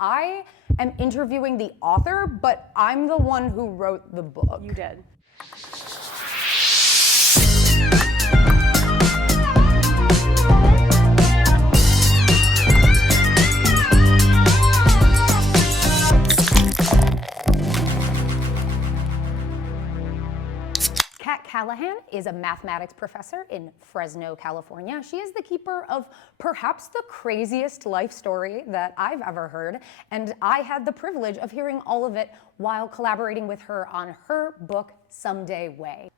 I am interviewing the author, but I'm the one who wrote the book. You did. Callahan is a mathematics professor in Fresno, California. She is the keeper of perhaps the craziest life story that I've ever heard, and I had the privilege of hearing all of it while collaborating with her on her book, Someday Way.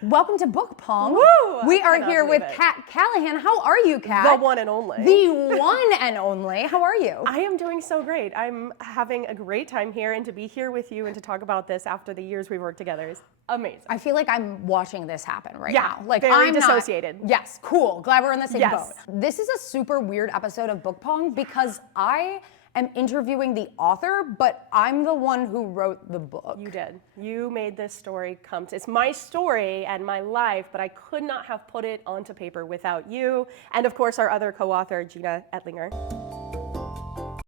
Welcome to Book Pong. Woo! We are here with Kat Callahan. How are you, Kat? The one and only. The one and only. How are you? I am doing so great. I'm having a great time here, and to be here with you and to talk about this after the years we've worked together is amazing. I feel like I'm watching this happen right now. Like very I'm dissociated. Yes, cool. Glad we're in the same boat. Yes. This is a super weird episode of Book Pong because I am interviewing the author, but I'm the one who wrote the book. You did. You made this story come to, it's my story and my life, but I could not have put it onto paper without you, and of course our other co-author, Gina Etlinger.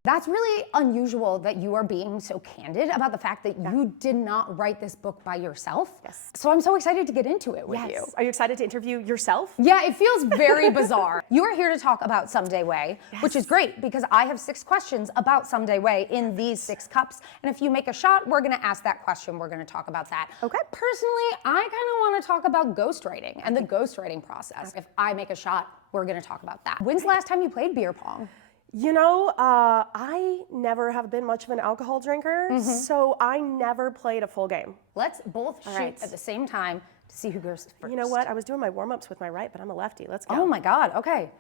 That's really unusual that you are being so candid about the fact that you did not write this book by yourself. Yes. So I'm so excited to get into it with you. Are you excited to interview yourself? Yeah, it feels very bizarre. You are here to talk about Someday Way, which is great because I have 6 questions about Someday Way in these 6 cups. And if you make a shot, we're gonna ask that question. We're gonna talk about that. Okay. Personally, I kind of want to talk about ghostwriting and the ghostwriting process. If I make a shot, we're gonna talk about that. When's the last time you played beer pong? You know, I never have been much of an alcohol drinker, so I never played a full game. Let's both shoot at the same time to see who goes first. You know what? I was doing my warm-ups with my right, but I'm a lefty. Let's go. Oh my God, okay.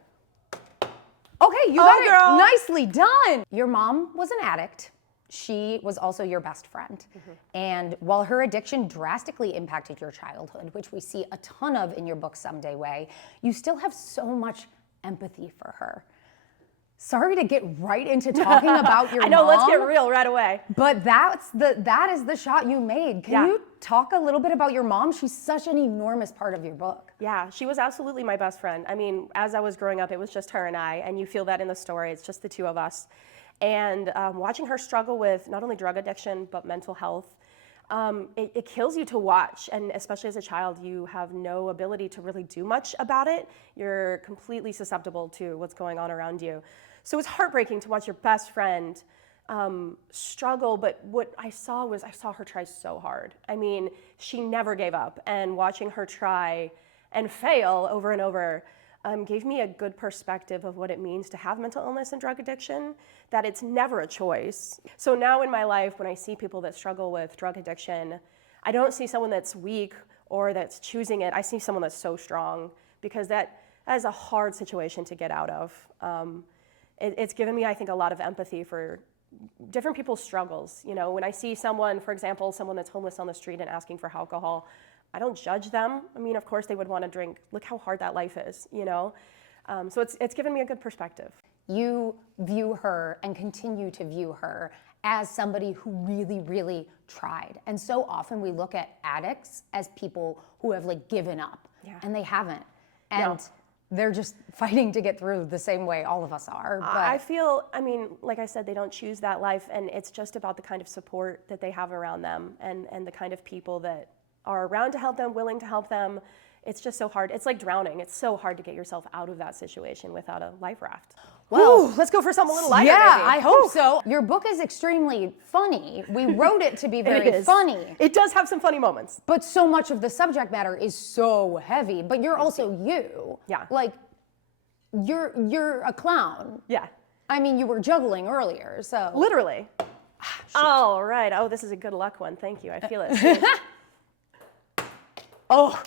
Okay, you got it nicely done. Your mom was an addict. She was also your best friend. And while her addiction drastically impacted your childhood, which we see a ton of in your book, Someday Way, you still have so much empathy for her. Sorry to get right into talking about your mom. I know, let's get real right away. But that is the shot you made. Can you talk a little bit about your mom? She's such an enormous part of your book. Yeah, she was absolutely my best friend. I mean, as I was growing up, it was just her and I, and you feel that in the story. It's just the two of us. And watching her struggle with not only drug addiction, but mental health, it kills you to watch. And especially as a child, you have no ability to really do much about it. You're completely susceptible to what's going on around you. So it's heartbreaking to watch your best friend struggle, but what I saw her try so hard. I mean, she never gave up, and watching her try and fail over and over gave me a good perspective of what it means to have mental illness and drug addiction, that it's never a choice. So now in my life, when I see people that struggle with drug addiction, I don't see someone that's weak or that's choosing it. I see someone that's so strong, because that is a hard situation to get out of. It's given me, I think, a lot of empathy for different people's struggles. You know, when I see someone, for example, someone that's homeless on the street and asking for alcohol, I don't judge them. I mean, of course they would want to drink. Look how hard that life is, you know? So it's given me a good perspective. You view her and continue to view her as somebody who really, really tried. And so often we look at addicts as people who have like given up, and they haven't. And they're just fighting to get through the same way all of us are. But I feel, I mean, like I said, they don't choose that life, and it's just about the kind of support that they have around them, and the kind of people that are around to help them, willing to help them. It's just so hard. It's like drowning. It's so hard to get yourself out of that situation without a life raft. Well, let's go for something a little lighter. Yeah, maybe. I hope so. Your book is extremely funny. We wrote it to be very funny. It does have some funny moments. But so much of the subject matter is so heavy. But you're also you. Yeah. Like, you're a clown. Yeah. I mean, you were juggling earlier, so. Literally. All right. Oh, this is a good luck one. Thank you. I feel it. Oh,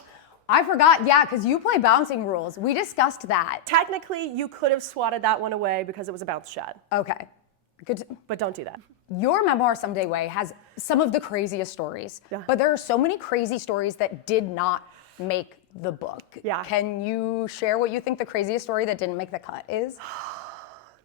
I forgot. Yeah, because you play bouncing rules. We discussed that. Technically, you could have swatted that one away because it was a bounce shot. Okay. Good. But don't do that. Your memoir, Someday Way, has some of the craziest stories. Yeah. But there are so many crazy stories that did not make the book. Yeah. Can you share what you think the craziest story that didn't make the cut is?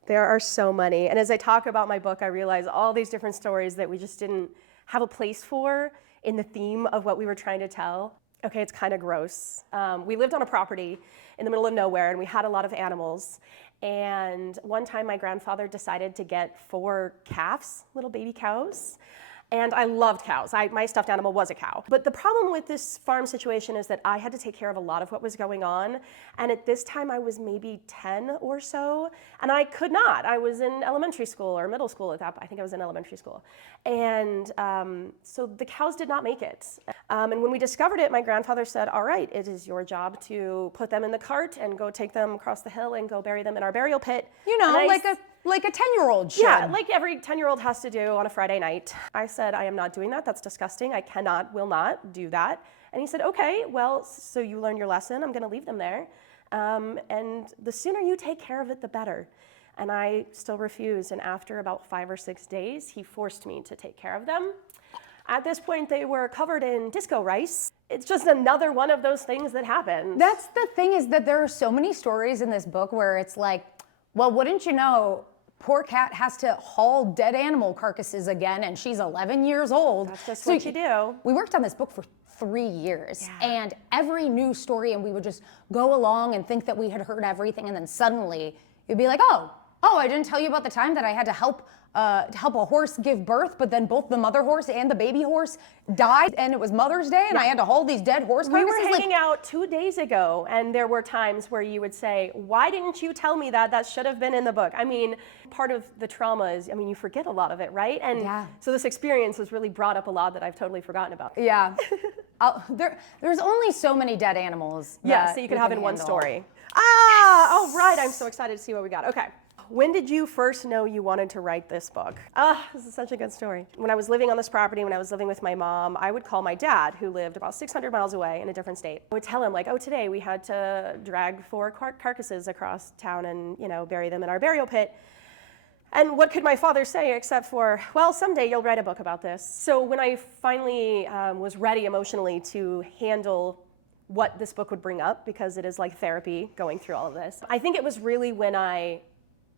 There are so many. And as I talk about my book, I realize all these different stories that we just didn't have a place for in the theme of what we were trying to tell. Okay, it's kind of gross. We lived on a property, in the middle of nowhere, and we had a lot of animals. And one time my grandfather decided to get 4 calves, little baby cows. And I loved cows. My stuffed animal was a cow. But the problem with this farm situation is that I had to take care of a lot of what was going on. And at this time, I was maybe 10 or so, and I could not. I was in elementary school or middle school at that point. I think I was in elementary school. And so the cows did not make it. And when we discovered it, my grandfather said, all right, it is your job to put them in the cart and go take them across the hill and go bury them in our burial pit. You know, like a 10-year-old should. Yeah, like every 10-year-old has to do on a Friday night. I said, I am not doing that. That's disgusting. I will not do that. And he said, okay, well, so you learned your lesson. I'm going to leave them there. And the sooner you take care of it, the better. And I still refused. And after about 5 or 6 days, he forced me to take care of them. At this point, they were covered in disco rice. It's just another one of those things that happens. That's the thing, is that there are so many stories in this book where it's like, well, wouldn't you know, poor Cat has to haul dead animal carcasses again, and she's 11 years old. That's just what you do. We worked on this book for 3 years, Yeah. and every new story, and we would just go along and think that we had heard everything, and then suddenly you'd be like, oh, I didn't tell you about the time that I had to help a horse give birth, but then both the mother horse and the baby horse died, and it was Mother's Day, and I had to haul these dead horse We carcasses. were hanging out 2 days ago, and there were times where you would say, why didn't you tell me that? That should have been in the book. I mean, part of the trauma is, you forget a lot of it, right? And Yeah. so this experience has really brought up a lot that I've totally forgotten about. Yeah. There's only so many dead animals. Yeah, so you can have in one handle. story. Oh, right. I'm so excited to see what we got. Okay. When did you first know you wanted to write this book? This is such a good story. When I was living on this property, when I was living with my mom, I would call my dad, who lived about 600 miles away in a different state. I would tell him, like, oh, today we had to drag 4 carcasses across town and, bury them in our burial pit. And what could my father say except for, well, someday you'll write a book about this. So when I finally was ready emotionally to handle what this book would bring up, because it is like therapy going through all of this, I think it was really when I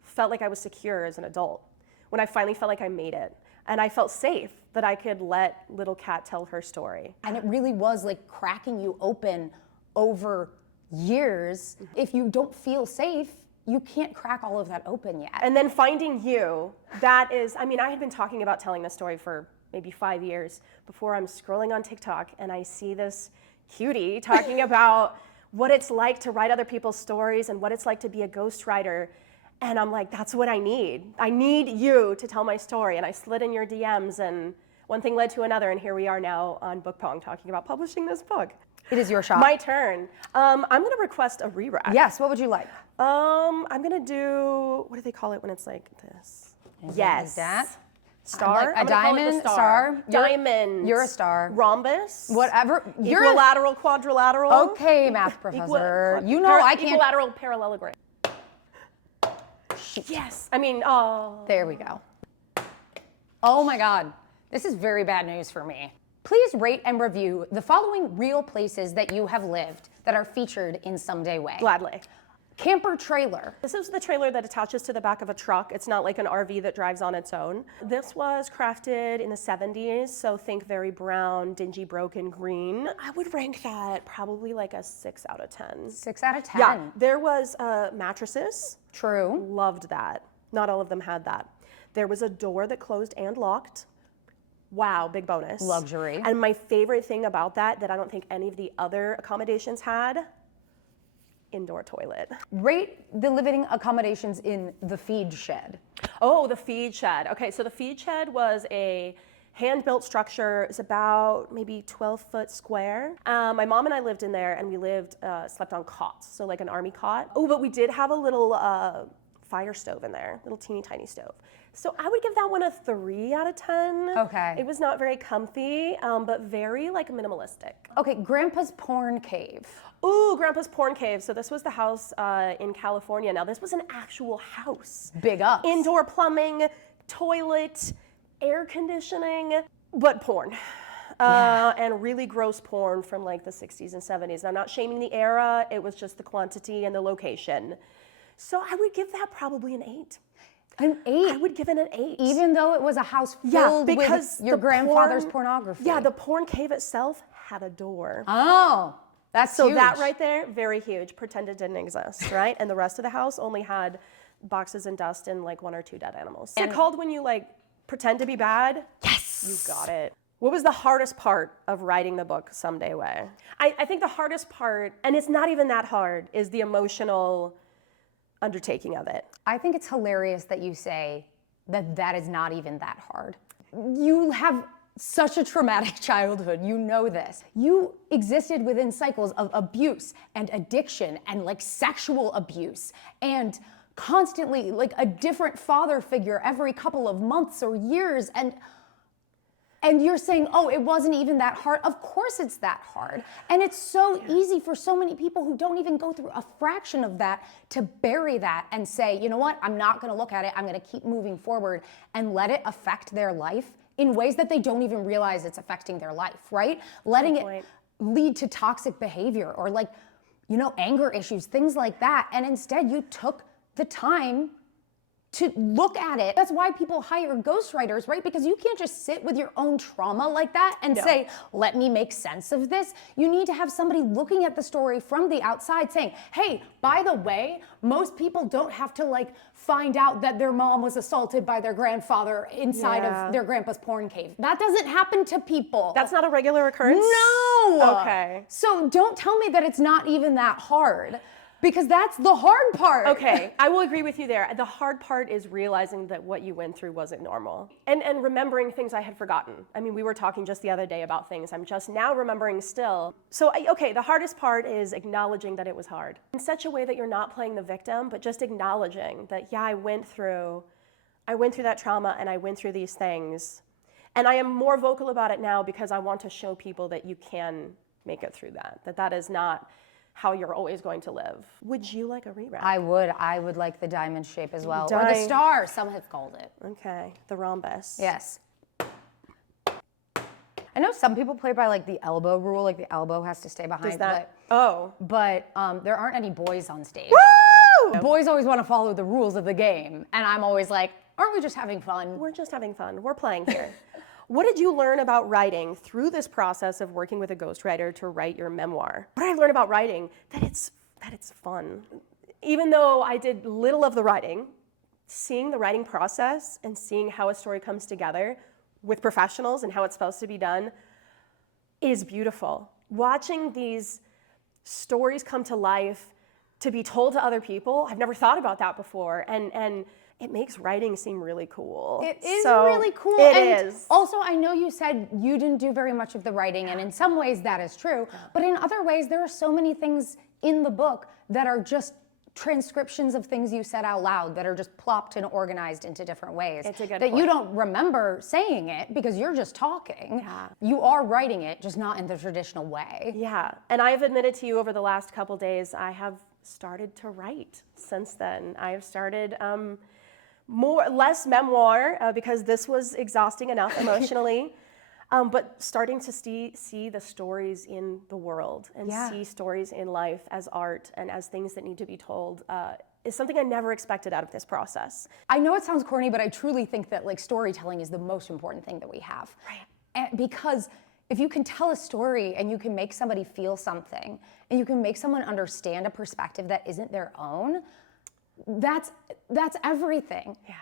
felt like I was secure as an adult, when I finally felt like I made it. And I felt safe that I could let little Cat tell her story. And it really was like cracking you open over years. If you don't feel safe, you can't crack all of that open yet. And then finding you, that is, I had been talking about telling this story for maybe 5 years before I'm scrolling on TikTok and I see this cutie talking about what it's like to write other people's stories and what it's like to be a ghostwriter. And I'm like, that's what I need. I need you to tell my story. And I slid in your DMs, and one thing led to another, and here we are now on Book Pong talking about publishing this book. It is your shot. My turn. I'm going to request a rewrite. Yes, what would you like? I'm going to do, what do they call it when it's like this? Yes. Like that? Star? Like a I'm gonna call it the diamond, star. Diamond. You're a star. Rhombus. Whatever. Equilateral, quadrilateral. Okay, math professor. I can't. Equilateral parallelogram. Yes. There we go. Oh my God. This is very bad news for me. Please rate and review the following real places that you have lived that are featured in Someday Way. Gladly. Camper trailer. This is the trailer that attaches to the back of a truck. It's not like an RV that drives on its own. This was crafted in the 70s, so think very brown, dingy, broken green. I would rank that probably like a 6 out of 10. 6 out of 10. Yeah, there was mattresses. True. Loved that. Not all of them had that. There was a door that closed and locked. Wow, big bonus. Luxury. And my favorite thing about that I don't think any of the other accommodations had, indoor toilet. Rate the living accommodations in the feed shed. Oh, the feed shed. Okay, so the feed shed was a hand-built structure. It's about maybe 12 foot square. My mom and I lived in there, and we slept on cots, so like an army cot. Oh, but we did have a little fire stove in there, little teeny tiny stove. So I would give that one a 3 out of 10. Okay. It was not very comfy, but very like minimalistic. Okay, Grandpa's porn cave. Ooh, Grandpa's porn cave. So this was the house in California. Now this was an actual house. Big ups. Indoor plumbing, toilet, air conditioning, but porn. And really gross porn from like the 60s and 70s. I'm not shaming the era, it was just the quantity and the location. So I would give that probably an 8. An 8? I would give it an 8. Even though it was a house filled with your grandfather's pornography. Yeah, the porn cave itself had a door. Oh. That's so huge. that right there, very huge. Pretend it didn't exist, right? And the rest of the house only had boxes and dust and like 1 or 2 dead animals. What's it called when you like pretend to be bad? Yes. You got it. What was the hardest part of writing the book Someday Way? I think the hardest part, and it's not even that hard, is the emotional undertaking of it. I think it's hilarious that you say that that is not even that hard. You have such a traumatic childhood, you know this. You existed within cycles of abuse and addiction and like sexual abuse and constantly like a different father figure every couple of months or years, and you're saying, oh, it wasn't even that hard. Of course it's that hard. And it's so easy for so many people who don't even go through a fraction of that to bury that and say, you know what, I'm not gonna look at it, I'm gonna keep moving forward and let it affect their life in ways that they don't even realize it's affecting their life, right? Letting it lead to toxic behavior or like, you know, anger issues, things like that. And instead you took the time to look at it. That's why people hire ghostwriters, right? Because you can't just sit with your own trauma like that and say, let me make sense of this. You need to have somebody looking at the story from the outside saying, hey, by the way, most people don't have to like find out that their mom was assaulted by their grandfather inside of their grandpa's porn cave. That doesn't happen to people. That's not a regular occurrence? No! Okay. So don't tell me that it's not even that hard. Because that's the hard part. Okay, I will agree with you there. The hard part is realizing that what you went through wasn't normal. And remembering things I had forgotten. I mean, we were talking just the other day about things I'm just now remembering still. So, okay, the hardest part is acknowledging that it was hard. In such a way that you're not playing the victim, but just acknowledging that, yeah, I went through that trauma and I went through these things. And I am more vocal about it now because I want to show people that you can make it through that is not how you're always going to live. Would you like a rewrite? I would like the diamond shape as well. Or the star, some have called it. Okay, the rhombus. Yes. I know some people play by like the elbow rule, like the elbow has to stay behind. But there aren't any boys on stage. Woo! Boys always want to follow the rules of the game. And I'm always like, aren't we just having fun? We're just having fun. We're playing here. What did you learn about writing through this process of working with a ghostwriter to write your memoir? What did I learn about writing? That it's fun. Even though I did little of the writing, seeing the writing process and seeing how a story comes together with professionals and how it's supposed to be done is beautiful. Watching these stories come to life, to be told to other people, I've never thought about that before, and it makes writing seem really cool. It is really cool. It is. Also, I know you said you didn't do very much of the writing, and in some ways that is true, but in other ways there are so many things in the book that are just transcriptions of things you said out loud that are just plopped and organized into different ways. It's a good that point. You don't remember saying it because you're just talking. Yeah. You are writing it, just not in the traditional way. Yeah, and I have admitted to you over the last couple days, I have started to write since then. I have started less memoir because this was exhausting enough emotionally, but starting to see the stories in the world and see stories in life as art and as things that need to be told is something I never expected out of this process. I know it sounds corny, but I truly think that like storytelling is the most important thing that we have. Right. And because if you can tell a story and you can make somebody feel something and you can make someone understand a perspective that isn't their own, that's everything. Yeah.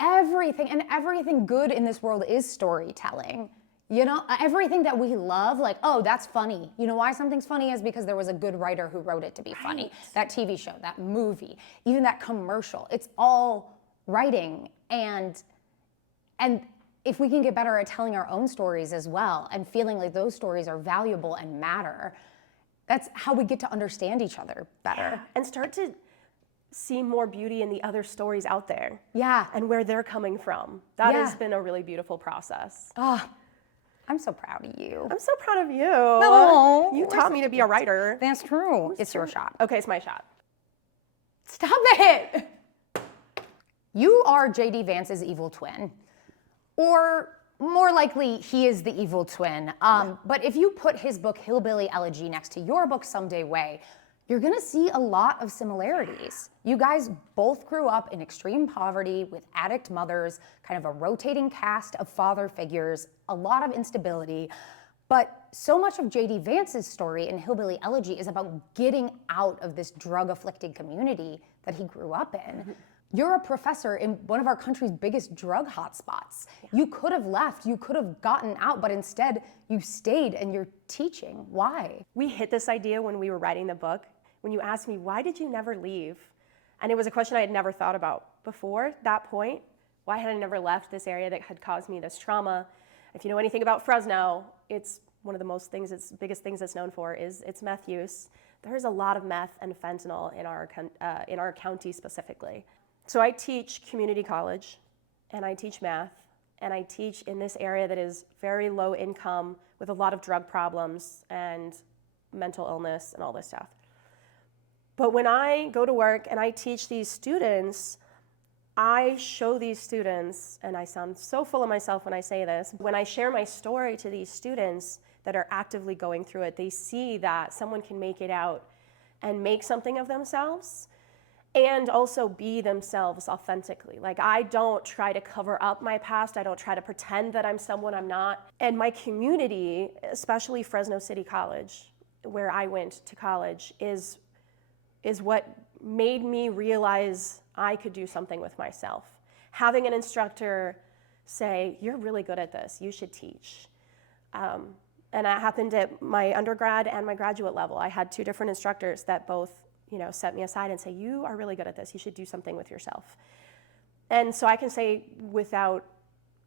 Everything. And everything good in this world is storytelling. You know, everything that we love, like, oh, that's funny. You know why something's funny is because there was a good writer who wrote it to be funny. That TV show, that movie, even that commercial, it's all writing. And if we can get better at telling our own stories as well and feeling like those stories are valuable and matter, that's how we get to understand each other better. Yeah. And start to see more beauty in the other stories out there. Yeah. And where they're coming from. That has been a really beautiful process. Oh, I'm so proud of you. I'm so proud of you. No, You taught me to be a writer. That's true. It's your shot. Okay, it's my shot. Stop it! You are J.D. Vance's evil twin. Or more likely, he is the evil twin. But if you put his book Hillbilly Elegy next to your book Someday Way, you're gonna see a lot of similarities. You guys both grew up in extreme poverty with addict mothers, kind of a rotating cast of father figures, a lot of instability. But so much of J.D. Vance's story in Hillbilly Elegy is about getting out of this drug-afflicted community that he grew up in. You're a professor in one of our country's biggest drug hotspots. You could have left, you could have gotten out, but instead you stayed and you're teaching. Why? We hit this idea when we were writing the book. When you asked me, why did you never leave? And it was a question I had never thought about before that point. Why had I never left this area that had caused me this trauma? If you know anything about Fresno, it's one of the biggest things it's known for is its meth use. There's a lot of meth and fentanyl in our county specifically. So I teach community college, and I teach math, and I teach in this area that is very low income with a lot of drug problems and mental illness and all this stuff. But when I go to work and I teach these students, I show these students, and I sound so full of myself when I say this, when I share my story to these students that are actively going through it, they see that someone can make it out and make something of themselves and also be themselves authentically. Like, I don't try to cover up my past. I don't try to pretend that I'm someone I'm not. And my community, especially Fresno City College, where I went to college, is what made me realize I could do something with myself. Having an instructor say, you're really good at this, you should teach. And that happened at my undergrad and my graduate level. I had two different instructors that both set me aside and say, you are really good at this, you should do something with yourself. And so I can say without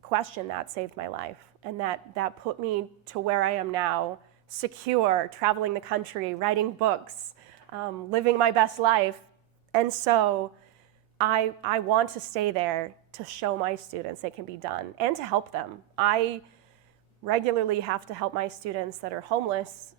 question that saved my life, and that put me to where I am now, secure, traveling the country, writing books, living my best life. And so I want to stay there to show my students it can be done and to help them. I regularly have to help my students that are homeless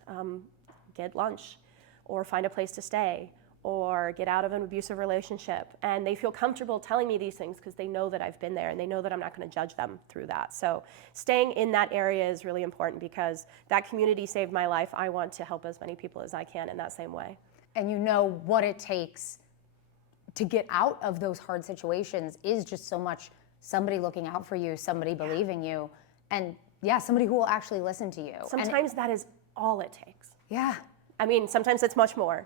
get lunch or find a place to stay or get out of an abusive relationship. And they feel comfortable telling me these things because they know that I've been there and they know that I'm not going to judge them through that. So staying in that area is really important because that community saved my life. I want to help as many people as I can in that same way. And you know what it takes to get out of those hard situations is just so much somebody looking out for you, somebody believing you, and somebody who will actually listen to you. Sometimes that is all it takes. Yeah. I mean, sometimes it's much more,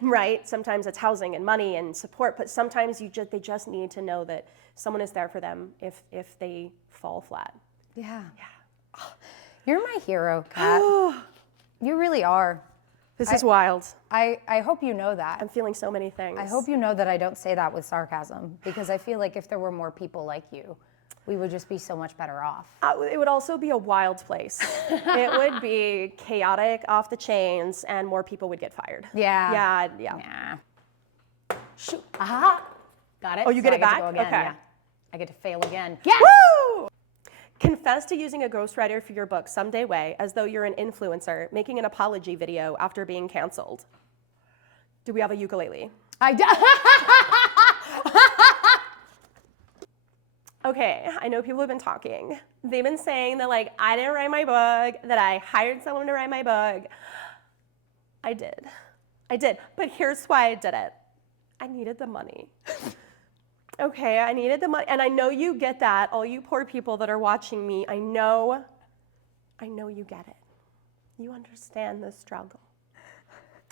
right? Sometimes it's housing and money and support, but sometimes they just need to know that someone is there for them if they fall flat. Yeah. Oh, you're my hero, Kat. You really are. This is wild. I hope you know that. I'm feeling so many things. I hope you know that I don't say that with sarcasm because I feel like if there were more people like you, we would just be so much better off. It would also be a wild place. It would be chaotic, off the chains, and more people would get fired. Yeah. Yeah. Shoot. Aha. Got it. Oh, you get it back? To go again. Okay. Yeah. I get to fail again. Yes! Woo! Confess to using a ghostwriter for your book someday way as though you're an influencer making an apology video after being canceled. Do we have a ukulele? I do. Okay, I know people have been talking. They've been saying that, like, I didn't write my book, that I hired someone to write my book. I did. But here's why I did it. I needed the money. Okay, I needed the money. And I know you get that, all you poor people that are watching me. I know you get it. You understand the struggle.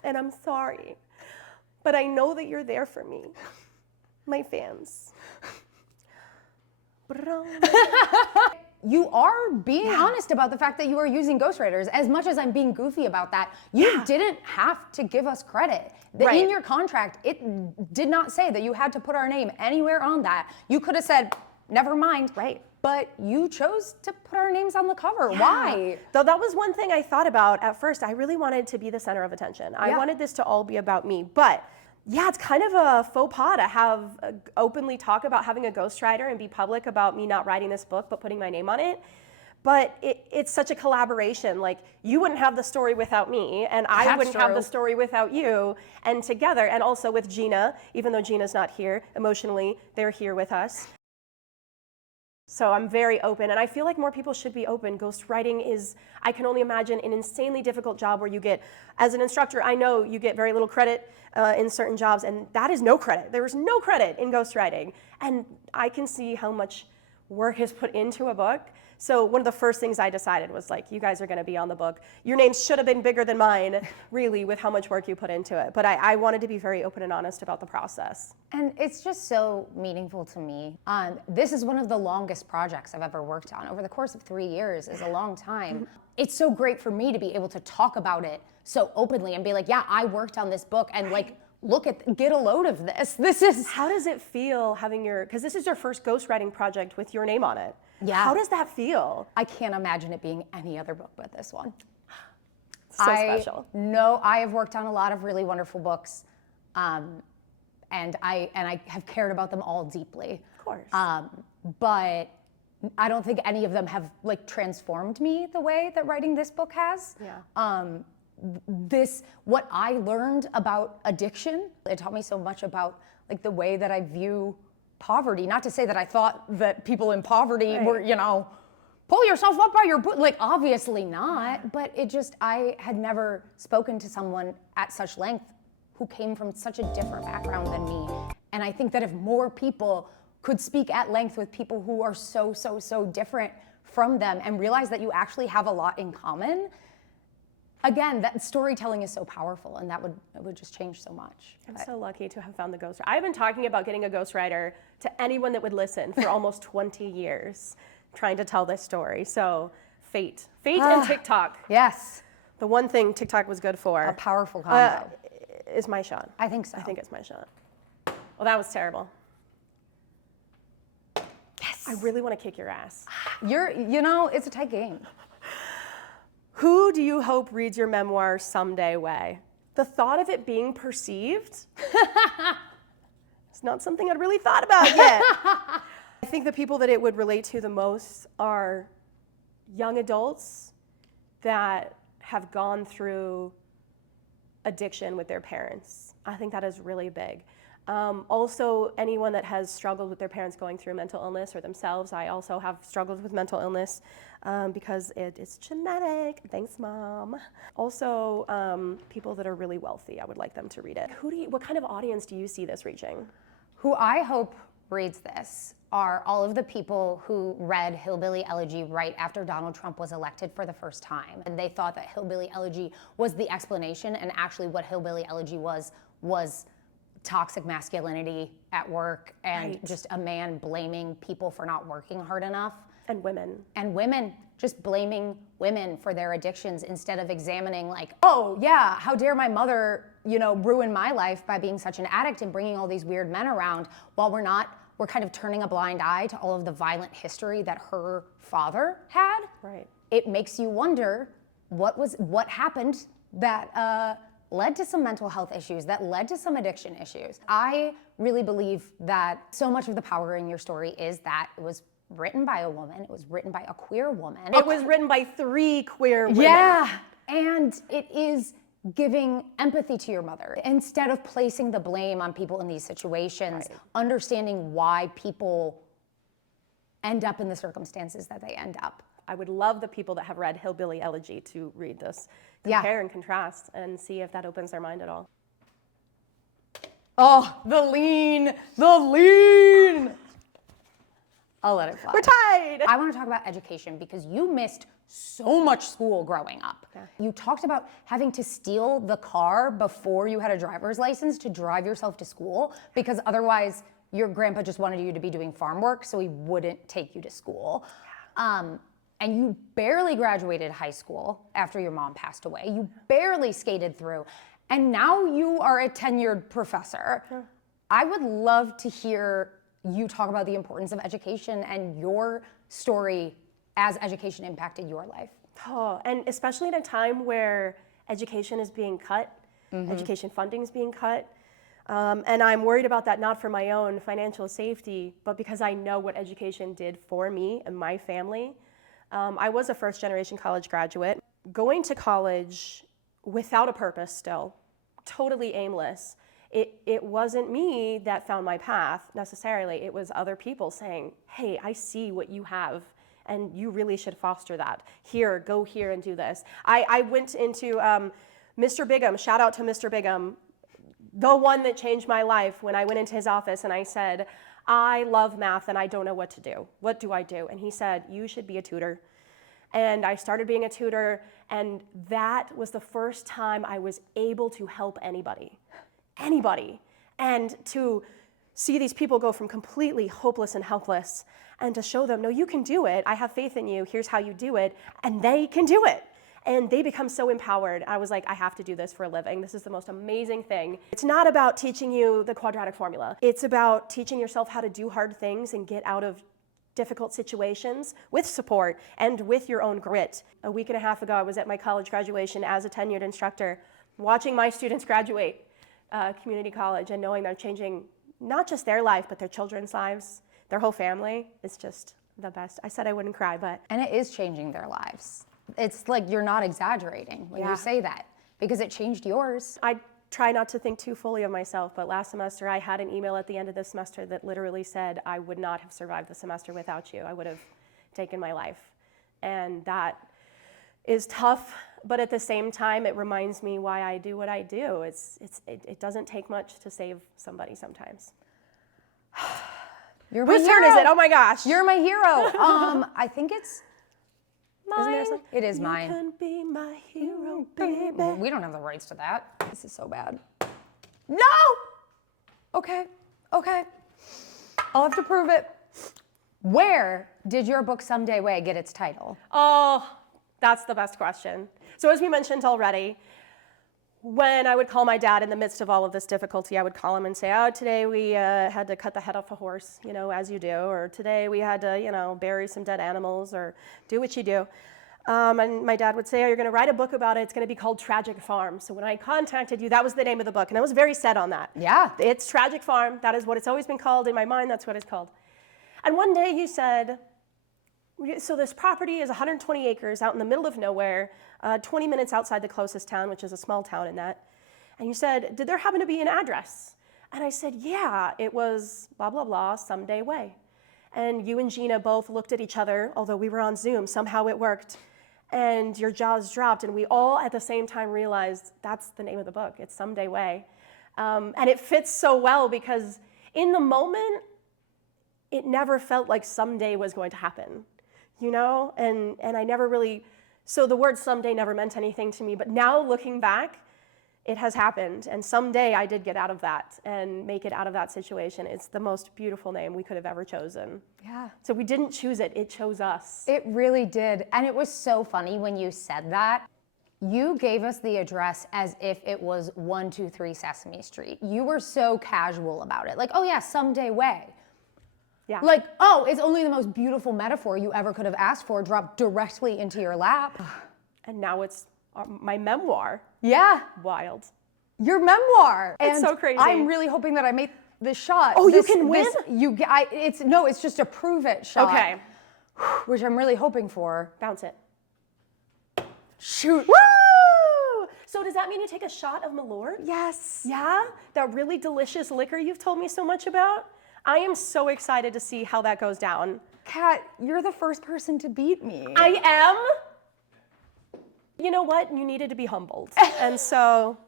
And I'm sorry. But I know that you're there for me, my fans. You are being honest about the fact that you are using ghostwriters. As much as I'm being goofy about that, you didn't have to give us credit. In your contract, it did not say that you had to put our name anywhere on that. You could have said, never mind. Right. But you chose to put our names on the cover. Yeah. Why? Though that was one thing I thought about at first. I really wanted to be the center of attention. I wanted this to all be about me. But yeah, it's kind of a faux pas to have openly talk about having a ghostwriter and be public about me not writing this book but putting my name on it. But it's such a collaboration. Like, you wouldn't have the story without me, and I wouldn't have the story without you. And together, and also with Gina, even though Gina's not here emotionally, they're here with us. So I'm very open, and I feel like more people should be open. Ghostwriting is, I can only imagine, an insanely difficult job where you get, as an instructor, I know you get very little credit in certain jobs, and that is no credit. There is no credit in ghostwriting. And I can see how much work is put into a book. So one of the first things I decided was like, you guys are going to be on the book. Your names should have been bigger than mine, really, with how much work you put into it. But I wanted to be very open and honest about the process. And it's just so meaningful to me. This is one of the longest projects I've ever worked on. Over the course of 3 years is a long time. It's so great for me to be able to talk about it so openly and be like, yeah, I worked on this book, and like, get a load of this. This is. How does it feel having because this is your first ghostwriting project with your name on it. Yeah. How does that feel? I can't imagine it being any other book but this one. So special. No, I have worked on a lot of really wonderful books, and I have cared about them all deeply. Of course. But I don't think any of them have like transformed me the way that writing this book has. Yeah. What I learned about addiction, it taught me so much about like the way that I view poverty. Not to say that I thought that people in poverty were, pull yourself up by your boot. Like, obviously not. But I had never spoken to someone at such length who came from such a different background than me. And I think that if more people could speak at length with people who are so, so, so different from them and realize that you actually have a lot in common, again, that storytelling is so powerful, and it would just change so much. I'm so lucky to have found the ghostwriter. I've been talking about getting a ghostwriter to anyone that would listen for almost 20 years, trying to tell this story. So fate and TikTok. Yes. The one thing TikTok was good for. A powerful combo. Is my shot. I think so. I think it's my shot. Well, that was terrible. Yes. I really want to kick your ass. It's a tight game. Who do you hope reads your memoir someday, Way? The thought of it being perceived? It's not something I'd really thought about yet. I think the people that it would relate to the most are young adults that have gone through addiction with their parents. I think that is really big. Also, anyone that has struggled with their parents going through mental illness or themselves. I also have struggled with mental illness because it's genetic. Thanks, Mom. Also, people that are really wealthy, I would like them to read it. What kind of audience do you see this reaching? Who I hope reads this are all of the people who read Hillbilly Elegy right after Donald Trump was elected for the first time. And they thought that Hillbilly Elegy was the explanation, and actually what Hillbilly Elegy was toxic masculinity at work and just a man blaming people for not working hard enough. And women. And women, just blaming women for their addictions instead of examining like, oh yeah, how dare my mother, ruin my life by being such an addict and bringing all these weird men around, while we're kind of turning a blind eye to all of the violent history that her father had. Right. It makes you wonder what happened that led to some mental health issues, that led to some addiction issues. I really believe that so much of the power in your story is that it was written by a woman, it was written by a queer woman. It was written by 3 queer women. Yeah, and it is giving empathy to your mother. Instead of placing the blame on people in these situations, understanding why people end up in the circumstances that they end up. I would love the people that have read Hillbilly Elegy to read this, compare and contrast, and see if that opens their mind at all. Oh, the lean. I'll let it fly. We're tied. I want to talk about education because you missed so much school growing up. Yeah. You talked about having to steal the car before you had a driver's license to drive yourself to school because otherwise your grandpa just wanted you to be doing farm work so he wouldn't take you to school. And you barely graduated high school after your mom passed away. You barely skated through. And now you are a tenured professor. Yeah. I would love to hear you talk about the importance of education and your story as education impacted your life. Oh, and especially in a time where education is being cut, education funding is being cut. And I'm worried about that not for my own financial safety, but because I know what education did for me and my family. I was a first-generation college graduate. Going to college without a purpose still, totally aimless. It wasn't me that found my path necessarily. It was other people saying, hey, I see what you have, and you really should foster that. Here, go here and do this. I went into Mr. Bigham, shout out to Mr. Bigham, the one that changed my life when I went into his office and I said, I love math and I don't know what to do. What do I do? And he said, you should be a tutor. And I started being a tutor, and that was the first time I was able to help anybody. And to see these people go from completely hopeless and helpless, and to show them, no, you can do it. I have faith in you. Here's how you do it. And they can do it. And they become so empowered. I was like, I have to do this for a living. This is the most amazing thing. It's not about teaching you the quadratic formula. It's about teaching yourself how to do hard things and get out of difficult situations with support and with your own grit. A week and a half ago, I was at my college graduation as a tenured instructor, watching my students graduate community college and knowing they're changing not just their life, but their children's lives, their whole family. It's just the best. I said I wouldn't cry, but. And it is changing their lives. It's like you're not exaggerating when you say that, because it changed yours. I try not to think too fully of myself, but last semester I had an email at the end of the semester that literally said, I would not have survived the semester without you. I would have taken my life. And that is tough, but at the same time, it reminds me why I do what I do. It doesn't take much to save somebody sometimes. You're my Whose hero. turn is it? Oh my gosh. You're my hero. I think it's mine. It is mine. You can be my hero, baby. We don't have the rights to that. This is so bad. No! Okay. I'll have to prove it. Where did your book Someday Way get its title? Oh, that's the best question. So as we mentioned already, when I would call my dad in the midst of all of this difficulty, I would call him and say, oh, today we had to cut the head off a horse, as you do, or today we had to, bury some dead animals, or do what you do. And my dad would say, oh, you're going to write a book about it. It's going to be called Tragic Farm. So when I contacted you, that was the name of the book. And I was very set on that. Yeah. It's Tragic Farm. That is what it's always been called. In my mind, that's what it's called. And one day you said, so this property is 120 acres out in the middle of nowhere, 20 minutes outside the closest town, which is a small town in that. And you said, did there happen to be an address? And I said, yeah, it was blah, blah, blah, Someday Way. And you and Gina both looked at each other, although we were on Zoom, somehow it worked. And your jaws dropped, and we all at the same time realized that's the name of the book. It's Someday Way. And it fits so well because in the moment, it never felt like someday was going to happen, And I never really, so the word someday never meant anything to me. But now looking back, it has happened. And someday I did get out of that and make it out of that situation. It's the most beautiful name we could have ever chosen. Yeah. So we didn't choose it, it chose us. It really did. And it was so funny when you said that. You gave us the address as if it was 123 Sesame Street. You were so casual about it. Like, oh yeah, Someday Way. Yeah. Like, oh, it's only the most beautiful metaphor you ever could have asked for dropped directly into your lap. And now it's my memoir. Yeah. Wild. Your memoir. It's so crazy. I'm really hoping that I made this shot. Oh, you can win? It's just a prove it shot. Okay. Which I'm really hoping for. Bounce it. Shoot. Woo! So does that mean you take a shot of Malort? Yes. Yeah? That really delicious liquor you've told me so much about? I am so excited to see how that goes down. Kat, you're the first person to beat me. I am? You know what? You needed to be humbled. And so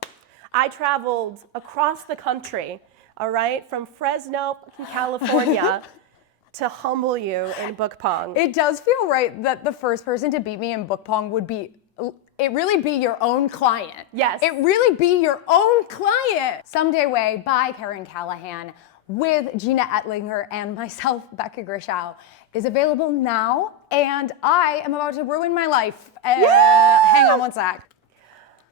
I traveled across the country, all right, from Fresno, California, to humble you in book pong. It does feel right that the first person to beat me in book pong would really be your own client. Yes. It really be your own client. Someday Way by Callahan with Gina Etlinger and myself, Becca Grischow, is available now, and I am about to ruin my life. Hang on one sec.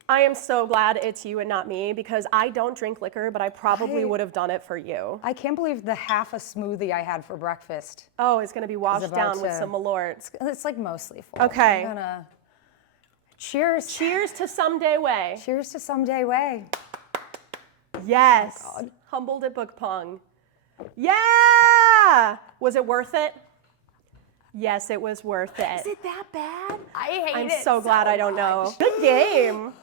I am so glad it's you and not me, because I don't drink liquor, but I probably would have done it for you. I can't believe the half a smoothie I had for breakfast. Oh, it's gonna be washed down with some Malort. It's like mostly full. Okay. I'm gonna... Cheers. Cheers to Someday Way. Cheers to Someday Way. Yes. Oh God. Humbled at book pong. Yeah! Was it worth it? Yes, it was worth it. Is it that bad? I hate I'm it so glad I don't know. much. Good game.